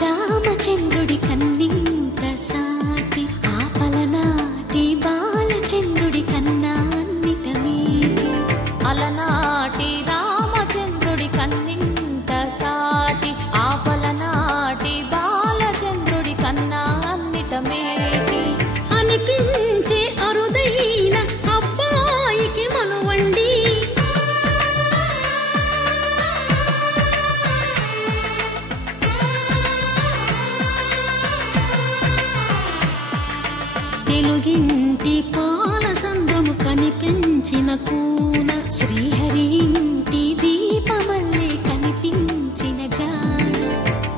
రామచంద్రుడి కన్నింత సాటి ఆపలనాటి బాలచంద్రుడి కన్నా అన్నిట మీటి అలనాటి రామచంద్రుడి కన్నింత సాటి ఆపలనాటి బాలచంద్రుడి కన్నా అన్నిట మేటి అనిపించే అరుదైన అబ్బాయికి మనువండి తెలుగింటి పాలసంద్రము కనిపించిన కూన శ్రీహరి ఇంటి దీపమల్లే కనిపించిన జాడ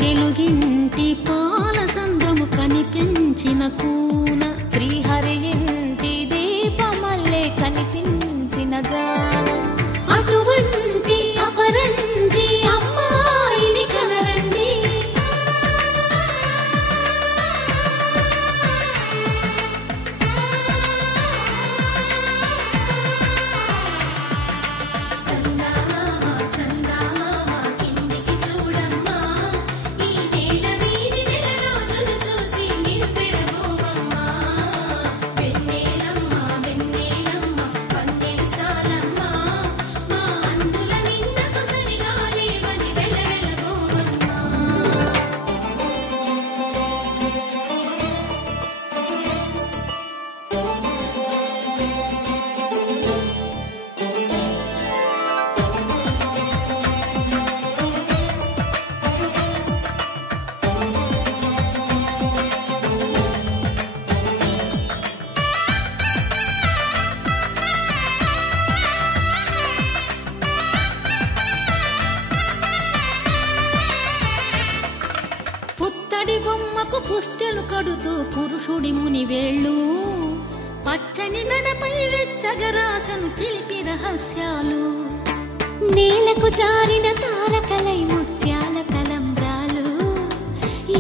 తెలుగింటి పాలసంద్రము కనిపించిన కూన శ్రీహరి ఇంటి దీపమల్లే కనిపించిన జాడ అటువంటి అపరంజి అమ్మాయిని కనరండి బొమ్మకు పుస్తెలు కడుతూ పురుషుడి ముని వేళ్ళు పచ్చని మెడపై వెచ్చగరాసను చిలిపి రహస్యాలు నేలకు జారిన తారకలై ముత్యాల తలంబ్రాలు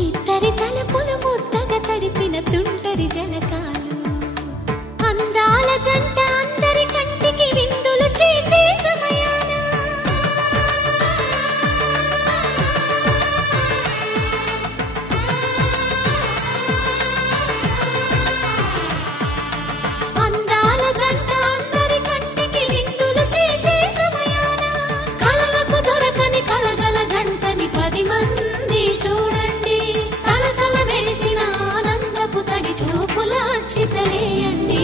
ఇద్దరి తలపులు ముద్దగా తడిపిన తుంటరి జలకాలు అందాల జంట అందరి కంటికి విందులు చేసే సమయాన చితలేయండి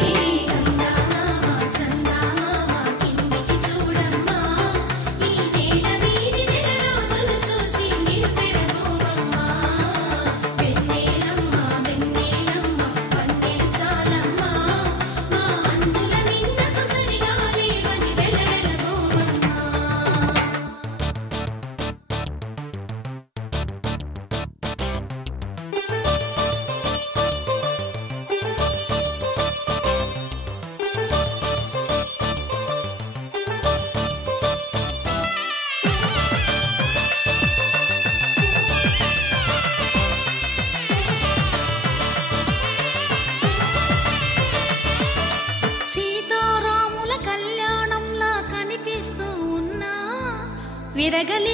విరగలి